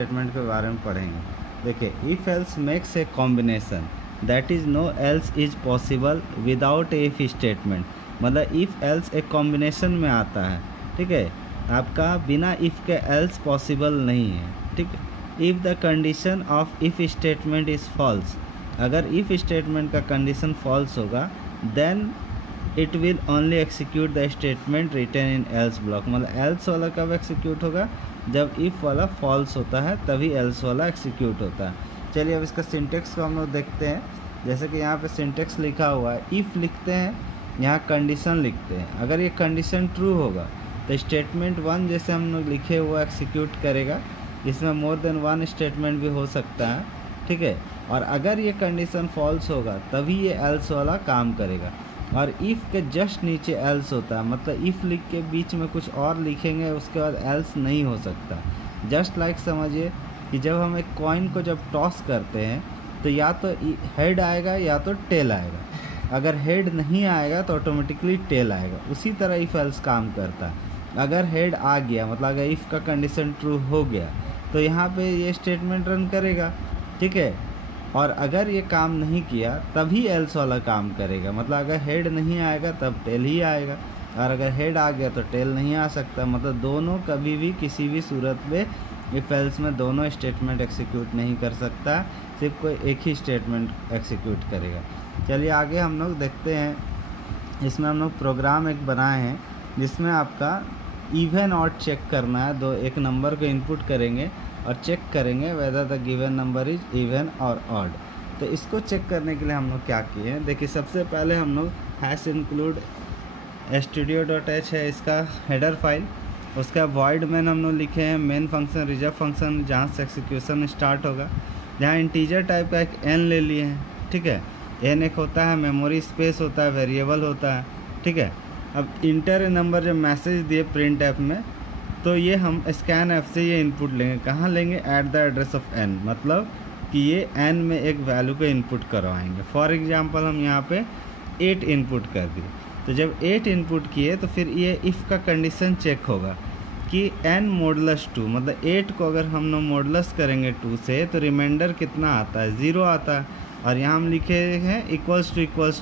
Statement के बारे में पढ़ेंगे। देखिए, if else makes a combination that is no else is possible without if statement. मतलब इफ़ एल्स एक कॉम्बिनेशन में आता है, ठीक है, आपका बिना इफ़ के एल्स पॉसिबल नहीं है, ठीक है। If the condition of if statement is false, अगर इफ़ स्टेटमेंट का कंडीशन फॉल्स होगा then it will only execute the statement written in else block. मतलब एल्स वाला कब एक्सिक्यूट होगा, जब इफ़ वाला फॉल्स होता है तभी एल्स वाला एक्सिक्यूट होता है। चलिए अब इसका सिंटेक्स को हम लोग देखते हैं। जैसे कि यहाँ पे सिंटेक्स लिखा हुआ है, इफ़ लिखते हैं, यहाँ कंडीशन लिखते हैं। अगर ये कंडीशन ट्रू होगा तो स्टेटमेंट वन जैसे हम लोग लिखे हुआ एक्सिक्यूट करेगा, इसमें मोर देन वन स्टेटमेंट भी हो सकता है, ठीक है। और अगर ये कंडीशन फॉल्स होगा तभी ये एल्स वाला काम करेगा। और इफ़ के जस्ट नीचे एल्स होता है, मतलब इफ़ लिख के बीच में कुछ और लिखेंगे उसके बाद एल्स नहीं हो सकता। जस्ट लाइक समझिए कि जब हम एक कॉइन को जब टॉस करते हैं तो या तो हेड आएगा या तो टेल आएगा। अगर हेड नहीं आएगा तो ऑटोमेटिकली टेल आएगा। उसी तरह इफ़ एल्स काम करता है। अगर हेड आ गया, मतलब अगर इफ़ का कंडीशन ट्रू हो गया तो यहाँ पे ये स्टेटमेंट रन करेगा, ठीक है। और अगर ये काम नहीं किया तभी एल्स वाला काम करेगा। मतलब अगर हेड नहीं आएगा तब टेल ही आएगा, और अगर हेड आ गया तो टेल नहीं आ सकता। मतलब दोनों कभी भी किसी भी सूरत में इफ़ एल्स में दोनों स्टेटमेंट एक्सिक्यूट नहीं कर सकता, सिर्फ कोई एक ही स्टेटमेंट एक्सिक्यूट करेगा। चलिए आगे हम लोग देखते हैं। इसमें हम लोग प्रोग्राम एक बनाए हैं जिसमें आपका इवन ऑड चेक करना है। एक नंबर को इनपुट करेंगे और चेक करेंगे whether the given number is even और ऑड। तो इसको चेक करने के लिए हम लोग क्या किए हैं, देखिए सबसे पहले हम लोग हैश इंक्लूड studio.h है इसका हेडर फाइल। उसका वॉइड मेन हम लोग लिखे हैं, मेन फंक्शन रिजर्व फंक्शन जहाँ से एक्सिक्यूशन स्टार्ट होगा। जहाँ इंटीजर टाइप का एक n ले लिए हैं, ठीक है। n एक होता है मेमोरी स्पेस होता है, वेरिएबल होता है, ठीक है। अब इंटर नंबर जब मैसेज दिए प्रिंट ऐप में तो ये हम स्कैन ऐप से ये इनपुट लेंगे। कहाँ लेंगे, at the address of n, मतलब कि ये n में एक वैल्यू को इनपुट करवाएंगे। फॉर एग्जांपल हम यहाँ पे 8 इनपुट कर दिए, तो जब 8 इनपुट किए तो फिर ये इफ़ का कंडीशन चेक होगा कि n मॉडुलस 2, मतलब 8 को अगर हम लोग मॉडुलस करेंगे 2 से तो रिमाइंडर कितना आता है, 0 आता है। और यहाँ हम लिखे हैं इक्वल्स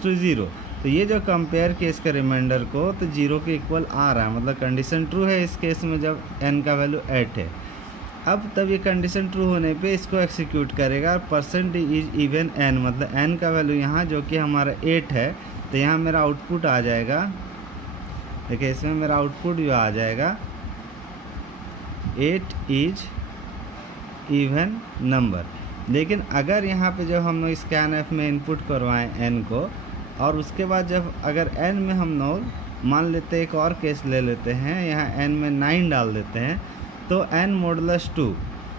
टू 0, तो ये जो कंपेयर किए इसका रिमाइंडर को तो 0 के इक्वल आ रहा है, मतलब कंडीशन ट्रू है इस केस में जब n का वैल्यू 8 है। अब तब ये कंडीशन ट्रू होने पे इसको एक्सिक्यूट करेगा। परसेंट इज इवन n, मतलब n का वैल्यू यहाँ जो कि हमारा 8 है, तो यहाँ मेरा आउटपुट आ जाएगा। देखिए इसमें मेरा आउटपुट जो आ जाएगा 8 इज इवन नंबर। लेकिन अगर यहाँ पे जब हम लोग स्कैन ऐप में इनपुट करवाएं n को, और उसके बाद जब अगर n में हम लोग मान लेते हैं, एक और केस ले लेते हैं, यहाँ n में 9 डाल देते हैं तो n मॉडुलस 2,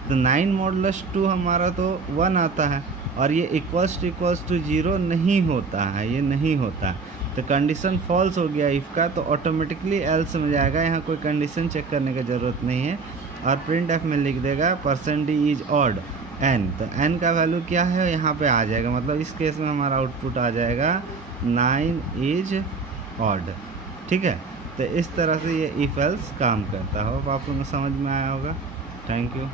तो 9 मॉडुलस 2 हमारा तो 1 आता है। और ये इक्वल्स टू 0 नहीं होता है, ये नहीं होता। तो कंडीशन फॉल्स हो गया इफ़ का, तो ऑटोमेटिकली एल्स में जाएगा। यहाँ कोई कंडीशन चेक करने की ज़रूरत नहीं है। और प्रिंट ऐप में लिख देगा % इज ऑड n, तो n का वैल्यू क्या है यहाँ पे आ जाएगा। मतलब इस केस में हमारा आउटपुट आ जाएगा 9 इज ऑड, ठीक है। तो इस तरह से ये इफ़ एल्स काम करता हो। आप लोगों को समझ में आया होगा। Thank you.